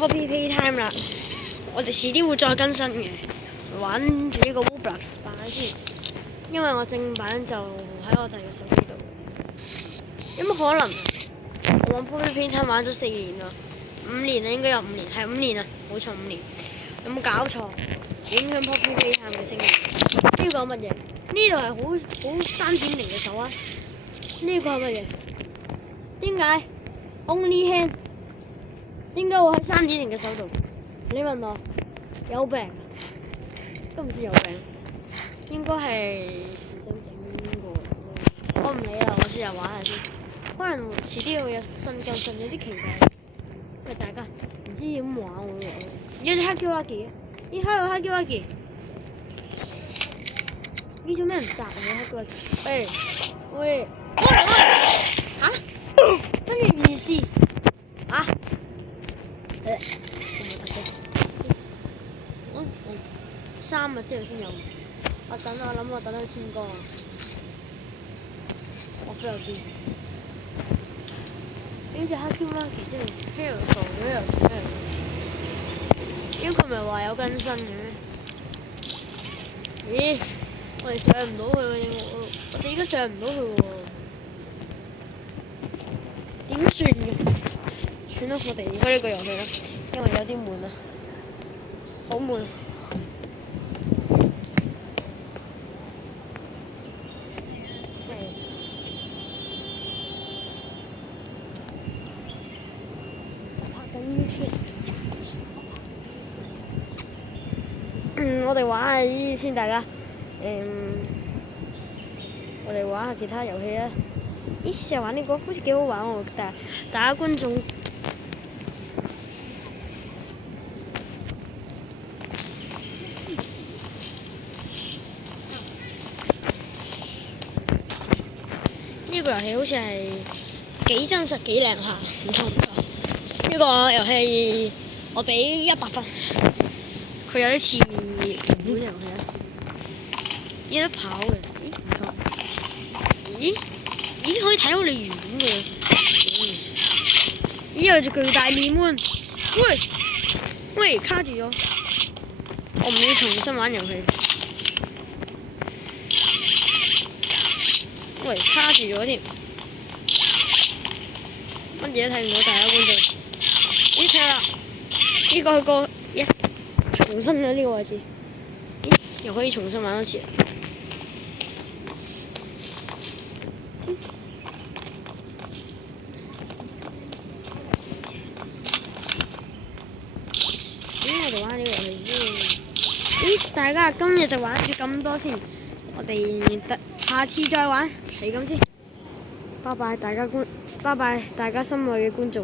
Poppy Playtime 啦，我哋遲啲會再更新嘅。玩住呢個 Roblox 版先，因為我正版就喺我第二個手機度。有冇可能？我玩 Poppy Playtime 玩咗4年啦，5年啦，應該有5年，係5年啊，冇錯5年。有冇搞錯？影響 Poppy Playtime 嘅聲譽？呢個係乜嘢？呢度係好3.0嘅手啊！呢個係乜嘢？點解 Only Hand？ 點解會喺3.0嘅手度？你問我有病啊？都唔知有病，應該係唔想整過。我唔理啦，我試下玩下先。可能遲啲會有新更新，有啲期待。因為大家唔知點玩喎。有隻黑膠阿傑，咦 ，hello 黑膠阿傑，呢做咩唔答我黑膠阿傑？喂喂，嚇？乜嘢意思？嚇？3日之後先有。我諗我等到天光啊！我飛有啲。呢隻黑膠啦，其實係聽人傻咗又聽人。因為佢咪話有更新嘅咩？咦？我哋上唔到去喎，我哋而家上唔到去喎。點算嘅？算啦，我哋離開呢個遊戲啦，因為有啲悶啊，好悶。我哋玩下呢啲先，大家。我哋玩下其他遊戲啊！咦，成日玩呢個好似幾好玩喎，但係大家觀眾。呢個遊戲好似係幾真實幾靚下，唔錯唔錯。呢個遊戲我俾100分。佢有啲似日本遊戲啊，有得跑嘅，咦唔錯。咦可以睇到你原本嘅。咦有隻巨大面喎，喂卡住咗，我唔要重新玩遊戲。喂卡住咗添，乜嘢都睇唔到，大家觀眾。咦睇啦，呢個yes。重新咗呢個位置，咦？又可以重新玩多次。我哋玩呢個遊戲先。咦？大家今日就玩住咁多先，我哋下次再玩，係咁先。拜拜大家心愛嘅觀眾。